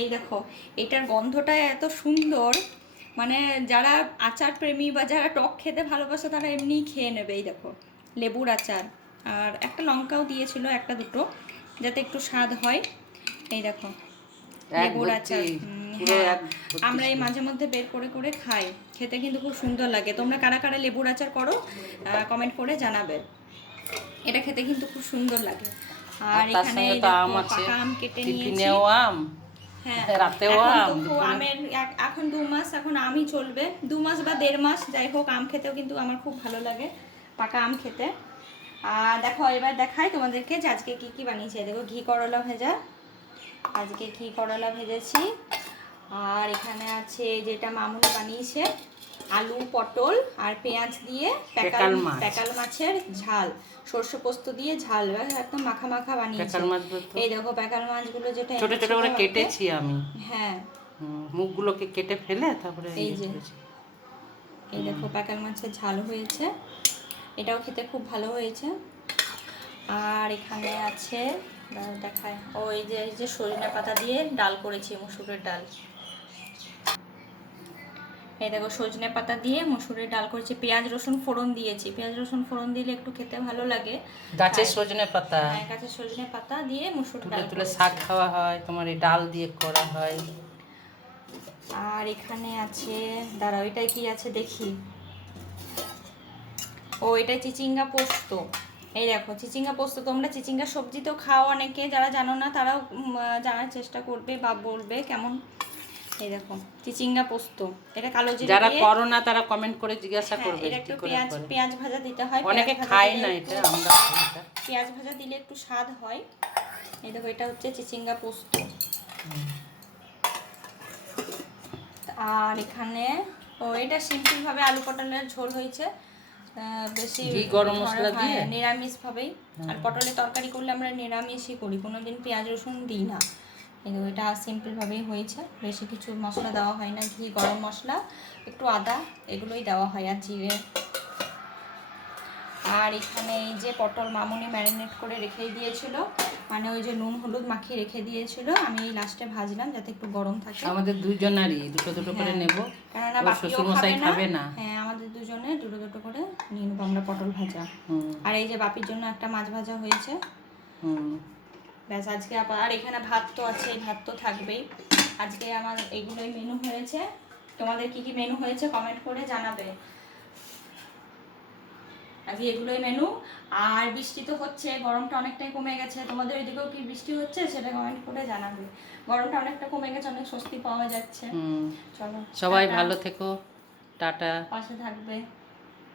এই দেখো, এটার গন্ধটা এত সুন্দর, মানে যারা আচার প্রেমী বা যারা টক খেতে ভালোবাসে তারা এমনিই খেয়ে নেবে। এই দেখো, লেবুর আচার, আর একটা লঙ্কাও দিয়েছিল, একটা দুটো, যাতে একটু স্বাদ হয়। এই দেখো, লেবুর আচার। হ্যাঁ, আমরা এই মাঝে মধ্যে বের করে করে খাই, খেতে কিন্তু খুব সুন্দর লাগে। তোমরা কারা কারা লেবুর আচার করো কমেন্ট করে জানাবে, এটা খেতে কিন্তু খুব সুন্দর লাগে। আর এখানে পাকা আম কেটে নিয়েছি। হ্যাঁ, এখন তো আমের এখন 2 মাস এখন আমই চলবে, 2 মাস বা 1.5 মাস, যাই হোক আম খেতেও কিন্তু আমার খুব ভালো লাগে, পাকা আম খেতে। আর দেখো, এবার দেখাই তোমাদেরকে যে আজকে কি কি বানিয়েছি। দেখো, ঘি করলা ভাজা, আজকে ঘি করলা ভেজেছি। আর এখানে আছে যেটা মামুনি বানিয়েছে, আলু পটল আর পেঁয়াজ দিয়ে প্যাকাল মাছের ঝাল, সর্ষে পোস্ত দিয়ে ঝাল, একদম মাখা মাখা বানিয়েছে। এই দেখো প্যাকাল মাছগুলো যেটা ছোট ছোট করে কেটেছি আমি। হ্যাঁ, মুখগুলোকে কেটে ফেলে তারপরে এই দেখো প্যাকাল মাছের ঝাল হয়েছে, এটাও খেতে খুব ভালো হয়েছে। আর এখানে আছে, দেখায়, এই যে সজনে পাতা দিয়ে ডাল করেছি, মসুরের ডাল। এই দেখো, সজনে পাতা দিয়ে মসুরের ডাল করেছি, পেঁয়াজ রসুন ফোড়ন দিয়েছি, পেঁয়াজ রসুন ফোড়ন দিলে একটু খেতে ভালো লাগে। গাছের সজনে পাতা, হ্যাঁ, গাছের সজনে পাতা দিয়ে মসুর ডাল তুলে শাক খাওয়া হয়, তোমার এই ডাল দিয়ে করা হয়। আর এখানে আছে, দাঁড়াও এটাই কি আছে দেখি, এটাই চিচিঙ্গা পোস্ত। এই দেখো চিচিঙ্গা পোস্ত, তোমরা চিচিঙ্গা সবজি তো খাও অনেকে, যারা জানো না তারাও জানার চেষ্টা করবে বা বলবে কেমন। এই দেখো চিচিঙ্গা পোস্ত, এটা কালো জিরে দিয়ে, যারা করো না তারা কমেন্ট করে জিজ্ঞাসা করবে। এটা একটু পেঁয়াজ ভাজা দিতে হয়, অনেকে খায় না এটা, আমরা পেঁয়াজ ভাজা দিলে একটু স্বাদ হয়। এই দেখো, এটা হচ্ছে চিচিঙ্গা পোস্ত। আর এখানে এটা সিম্পল ভাবে আলু পটলের ঝোল হয়েছে, বেশি গরম মশলা দিয়ে নিরামিষ ভাবেই। আর পটলের তরকারি করলে আমরা নিরামিষই করি, কোনোদিন পেঁয়াজ রসুন দিই না। কিন্তু এটা সিম্পল ভাবেই হয়েছে, বেশি কিছু মশলা দেওয়া হয় না, ঘি, গরম মশলা, একটু আদা, এগুলোই দেওয়া হয়, আর জিরে। আর এখানে এই যে পটল মামুনি ম্যারিনেট করে রেখে দিয়েছিল, মানে ওই যে নুন হলুদ মাখিয়ে রেখে দিয়েছিল, আমি এই লাস্টে ভাজলাম যাতে একটু গরম থাকে। আমাদের দুজনেরই দুটো দুটো করে নেব, কেননা বাপিও খাবে না। হ্যাঁ, আমাদের দুজনে দুটো দুটো করে নিয়ে নেবো আমরা পটল ভাজা। আর এই যে বাপির জন্য একটা মাছ ভাজা হয়েছে। ব্যাস, আজকে আর এখানে ভাত তো আছে, ভাত তো থাকবেই। আজকে আমার এগুলোই মেনু হয়েছে। তোমাদের কি কি মেনু হয়েছে কমেন্ট করে জানাবে। আজকে এগুলোই মেনু। আর বৃষ্টি তো হচ্ছে, গরমটা অনেকটাই কমে গেছে, তোমাদের ওইদিকেও কি বৃষ্টি হচ্ছে সেটা কমেন্ট করে জানাবে। গরমটা অনেকটা কমে গেছে, অনেক স্বস্তি পাওয়া যাচ্ছে। চলো, সবাই ভালো থেকো, টাটা, পাশে থাকবে।